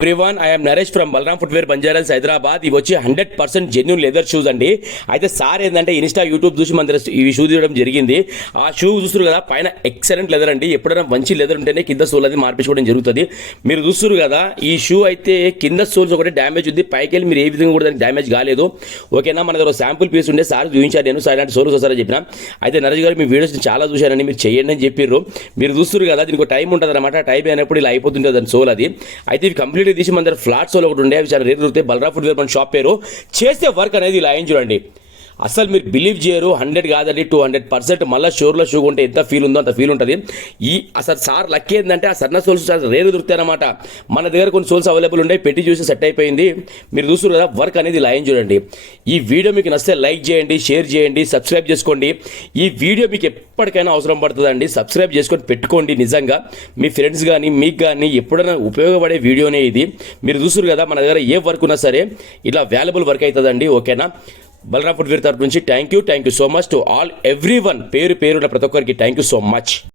Everyone I'm Naresh from Balram footwear బంజారాస్ హైదరాబాద్. ఇవి వచ్చి 100% జెన్యూన్ లెదర్ షూస్ అండి. అయితే సార్ ఏంటంటే ఇన్స్టా యూట్యూబ్ చూసి మన ఇవి షూ తీయడం జరిగింది. ఆ షూ చూస్తారు కదా, పైన ఎక్సలెంట్ లెదర్ అండి. ఎప్పుడైనా మంచి లెదర్ ఉంటేనే కింద సోల్ అది మార్పించుకోవడం జరుగుతుంది. మీరు చూస్తారు కదా, ఈ షూ అయితే కింద సోల్స్ ఒకటి డ్యామేజ్ ఉంది, పైకి వెళ్ళి మీరు ఏ విధంగా కూడా దానికి డ్యామేజ్ కాలేదు. ఓకేనా, మన దగ్గర శాంపుల్ పీస్ ఉండే సార్ చూపించాను, నేను సార్ అంటే సోల్స్ వస్తారని చెప్పిన. అయితే నరేష్ గారు మీ వీడియోస్ చాలా చూశానండి, మీరు చేయండి అని చెప్పారు. మీరు చూస్తారు కదా, దీనికి టైం ఉంటుంది అనమాట. టైం అయినప్పుడు ఇలా అయిపోతుంటుంది దాని సోల్ అది. అయితే ఇవి కంప్లీట్ తీసి మన దగ్గర ఫ్లాట్ సోల్ ఒకటి ఉండే, అవి చాలా రేట్ దొరుకుతాయి. బలరామ్ ఫుట్వేర్ మన షాప్ పేరు. చేసే వర్క్ అనేది ఇలా అయింది చూడండి, అసలు మీరు బిలీవ్ చేయరు. 100 కాదండి 200% మళ్ళీ షోర్లో షూ ఉంటే ఎంత ఫీల్ ఉందో అంత ఫీల్ ఉంటుంది. అసలు సార్ లక్ ఏంటంటే ఆ సన్న సోల్స్ చాలా రేరు దొరుకుతాయి అనమాట. మన దగ్గర కొన్ని సోల్స్ అవైలబుల్ ఉంటాయి, పెట్టి చూసి సెట్ అయిపోయింది. మీరు చూస్తారు కదా, వర్క్ అనేది ఇలా అయింది చూడండి. ఈ వీడియో మీకు నచ్చితే లైక్ చేయండి, షేర్ చేయండి, సబ్స్క్రైబ్ చేసుకోండి. ఈ వీడియో మీకు ఎప్పటికైనా అవసరం పడుతుందండి. సబ్స్క్రైబ్ చేసుకొని పెట్టుకోండి. నిజంగా మీ ఫ్రెండ్స్ కానీ మీకు కానీ ఎప్పుడైనా ఉపయోగపడే వీడియోనే ఇది. మీరు చూస్తారు కదా, మన దగ్గర ఏ వర్క్ ఉన్నా సరే ఇలా వాల్యుబుల్ వర్క్ అవుతుందండి. ఓకేనా, బలరామ్ ఫుట్వేర్ తరపు నుంచి thank you so much to all everyone. పేరు పేరున ప్రతి ఒక్కరికి థ్యాంక్ యూ సో మచ్.